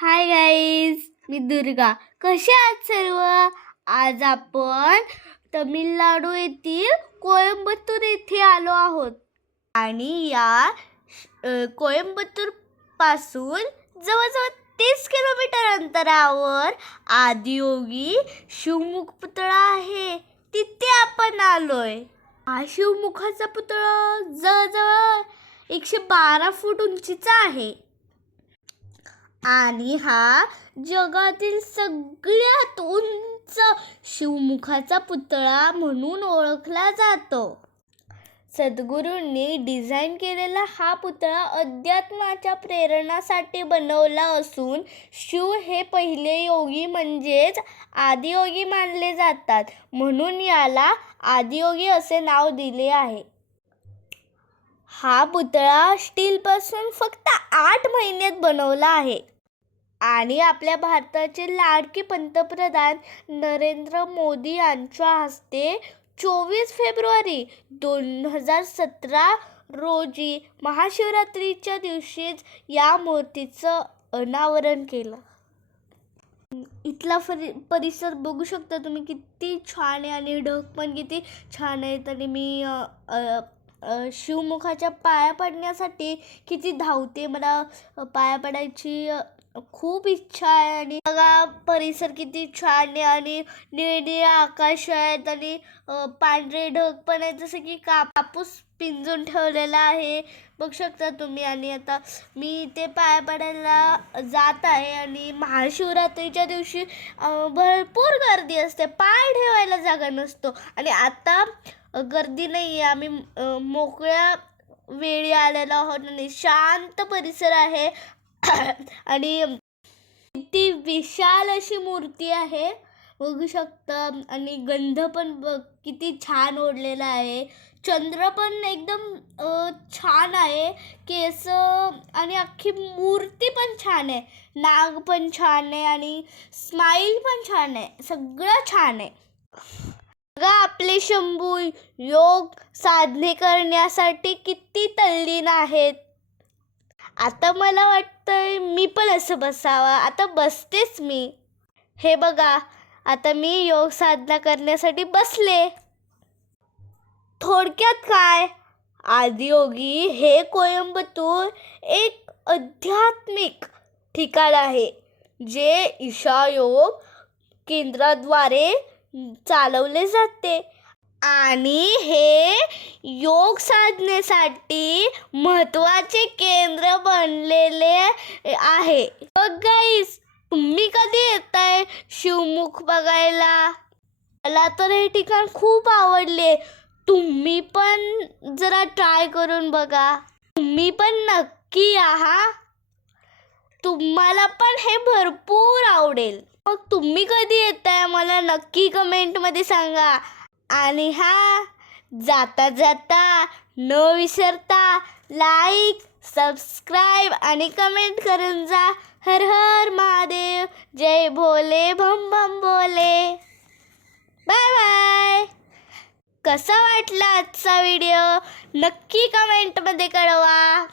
Hi guys, मी दुर्गा. कसे आहात सर्व? आज आपण तमिळनाडू येथील कोयंबतूर येथे आलो आहोत आणि या कोयंबतूर पासून जवळजवळ 30 किलोमीटर अंतरावर आदियोगी शिवमुख पुतळा आहे. तिथे आपण आलोय. हा शिवमुखाचा पुतळा जवळजवळ 112 फूट उंचीचा आहे आणि हा जगातील सगळ्यात उंच शिवमुखाचा पुतळा म्हणून ओळखला जातो. सद्गुरूंनी डिझाईन केलेला हा पुतळा अध्यात्माच्या प्रेरणासाठी बनवला असून शिव हे पहिले योगी म्हणजेच आदियोगी मानले जातात, म्हणून याला आदियोगी असे नाव दिले आहे. हा पुतळा स्टीलपासून फक्त 8 महिन्यात बनवला आहे आणि आपल्या भारताचे लाडके पंतप्रधान नरेंद्र मोदी यांच्या हस्ते 24 फेब्रुवारी 2017 रोजी महाशिवरात्रीच्या दिवशीच या मूर्तीचं अनावरण केलं. इथला परिसर बघू शकता तुम्ही, किती छान आहे आणि ढग पण किती छान आहेत. आणि मी शिवमुखाच्या पाया पडण्यासाठी किती धावते, मला पाया पडायची खूप इच्छा आहे. आणि बघा परिसर किती छान आहे आणि निळे आकाश आहेत आणि पांढरे ढग पण आहेत, जसं की कापूस पिंजून ठेवलेला आहे, बघू शकता तुम्ही. आणि आता मी ते पाया पडायला जात आहे आणि महाशिवरात्रीच्या दिवशी भरपूर गर्दी असते, पाय ठेवायला जागा नसतो. आणि आता गर्दी नाही आहे, आम्ही मोकळ्या वेळी आलेलो आहोत आणि शांत परिसर आहे आणि किती विशाल अशी मूर्ती आहे, बघू शकता. आणि गंध पण किती छान ओढलेला आहे. चंद्र पण एकदम छान आहे, केस आणि अख्खी मूर्ती पण छान आहे. नाग पण छान आहे आणि स्माईल पण छान आहे, सगळं छान आहे. बघा आपले शंभू योग साधने करण्यासाठी किती तल्लीन आहेत. आता मला वाटतंय मी पण असं बसावं. आता बसतेच मी. हे बघा, आता मी योग साधना करण्यासाठी बसले. थोडक्यात काय, आदियोगी हे कोयंबतूर एक आध्यात्मिक ठिकाण आहे जे ईशा योग केंद्राद्वारे चालवले जाते आणि हे योग साधनेसाठी महत्त्वाचे केंद्र बनलेले आहे. बघ गाईस, तुम्ही कधी येताय शिवमुख बघायला? मला तर हे ठिकाण खूप आवडले. तुम्ही पण जरा ट्राय करून बघा. तुम्ही पण नक्की या हा. तुम्हाला पण हे भरपूर आवडेल. मग तुम्ही कधी येताय मला नक्की कमेंटमध्ये सांगा. आणि जाता जाता न विसरता लाईक, सबस्क्राईब आणि कमेंट करून जा. हर हर महादेव, जय भोले, भम भम बोले. Bye bye. कसा वाटला आजचा व्हिडिओ नक्की कमेंटमध्ये कळवा.